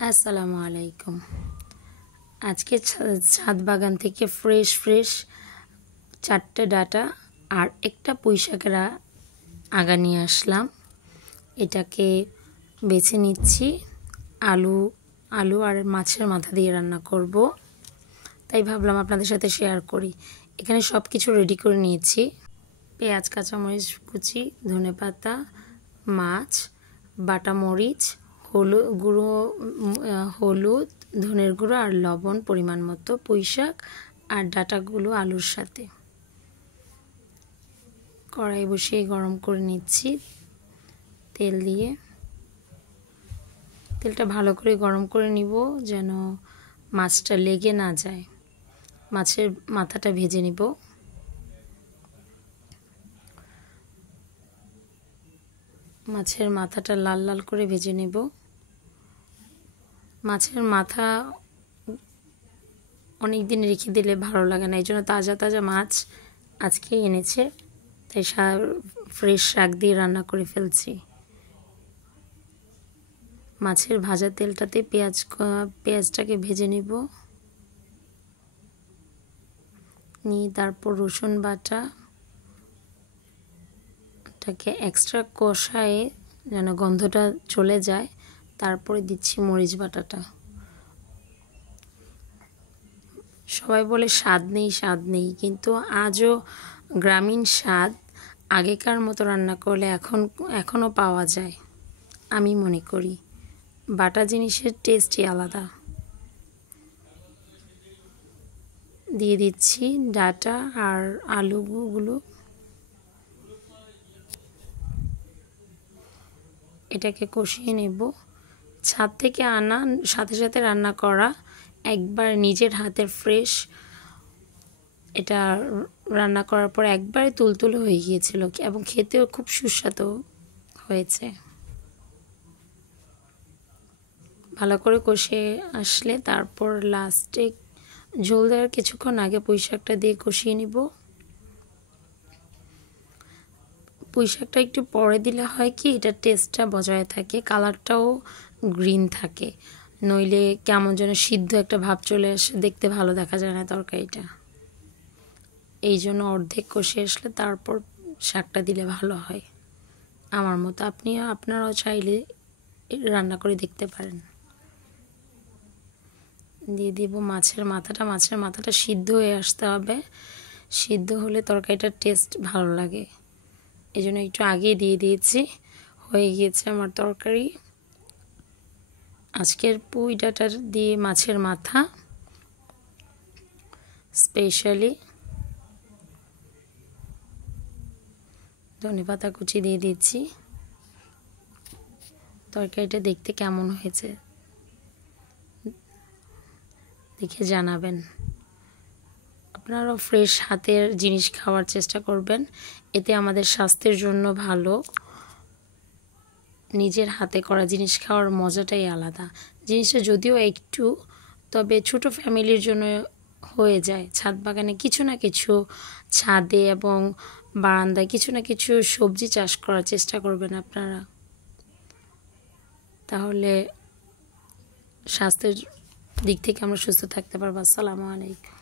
আসসালামু আলাইকুম। আজকে ছাদ বাগান থেকে ফ্রেশ 4টে ডাঁটা আর একটা পুঁইশাকের আগা নিয়ে আসলাম। এটাকে বেছে নিচ্ছি। আলু আর মাছের মাথা দিয়ে রান্না করব, তাই ভাবলাম আপনাদের সাথে শেয়ার করি। এখানে সব কিছু রেডি করে নিয়েছি। পেঁয়াজ, কাঁচামরিচ কুচি, ধনেপাতা, মাছ, বাটা মরিচ, হলুদ, ধনের গুঁড়ো আর লবণ পরিমাণ মতো, পুঁইশাক আর ডাঁটাগুলো আলুর সাথে। কড়াই বসিয়ে গরম করে নিচ্ছি তেল দিয়ে। তেলটা ভালো করে গরম করে নিব যেন মাছটা লেগে না যায়। মাছের মাথাটা ভেজে নিব। মাছের মাথাটা লাল লাল করে ভেজে নেব। মাছের মাথা অনেক দিন রেখে দিলে ভালো লাগে না, এই জন্য তাজা মাছ আজকে এনেছে, তাই ফ্রেশ শাক দিয়ে রান্না করে ফেলছি। মাছের ভাজা তেলটাতে পেঁয়াজটাকে ভেজে নেব, নিয়ে তারপর রসুন বাটাটাকে এক্সট্রা কষায়ে যেন গন্ধটা চলে যায়, তারপরে দিচ্ছি মরিচ বাটাটা। সবাই বলে স্বাদ নেই, কিন্তু আজও গ্রামীণ স্বাদ আগেকার মতো রান্না করলে এখনও পাওয়া যায়। আমি মনে করি বাটা জিনিসের টেস্টই আলাদা। দিয়ে দিচ্ছি ডাঁটা আর আলুগুলো। এটাকে কষিয়ে নেব। ছাদ থেকে আনা, সাথে রান্না করা, একবার নিজের হাতের ফ্রেশ। এটা রান্না করার পর একবারে তুলতুলে হয়ে গিয়েছিল এবং খেতেও খুব সুস্বাদু হয়েছে। ভালো করে কষে আসলে তারপর লাস্টে ঝোল দেওয়ার কিছুক্ষণ আগে পুঁইশাকটা দিয়ে কষিয়ে নিব। পুঁইশাকটা একটু পরে দিলে হয় কি, এটার টেস্টটা বজায় থাকে, কালারটাও গ্রিন থাকে। নইলে কেমন যেন সিদ্ধ একটা ভাব চলে আসে, দেখতে ভালো দেখা যায় না তরকারিটা। এই জন্য অর্ধেক কষে আসলে তারপর শাকটা দিলে ভালো হয়। আমার মতো আপনারাও চাইলে রান্না করে দেখতে পারেন। দিয়ে দিব মাছের মাথাটা সিদ্ধ হয়ে আসতে হবে। সিদ্ধ হলে তরকারিটার টেস্ট ভালো লাগে, এই জন্য একটু আগে দিয়ে দিয়েছি। হয়ে গিয়েছে আমার তরকারি। আজকের পুঁই ডাঁটা দিয়ে মাছের মাথা স্পেশালি। ধনেপাতা কুচি দিয়ে দিচ্ছি। তরকারিটা দেখতে কেমন হয়েছে দেখে জানাবেন। আপনারাও ফ্রেশ হাতের জিনিস খাওয়ার চেষ্টা করবেন, এতে আমাদের স্বাস্থ্যের জন্য ভালো। নিজের হাতে করা জিনিস খাওয়ার মজাটাই আলাদা। জিনিসটা যদিও একটু, তবে ছোট ফ্যামিলির জন্য হয়ে যায়। ছাদ বাগানে কিছু না কিছু, ছাদে এবং বারান্দায় কিছু না কিছু সবজি চাষ করার চেষ্টা করবেন আপনারা, তাহলে স্বাস্থ্যের দিক থেকে আমরা সুস্থ থাকতে পারবো। আসসালামু আলাইকুম।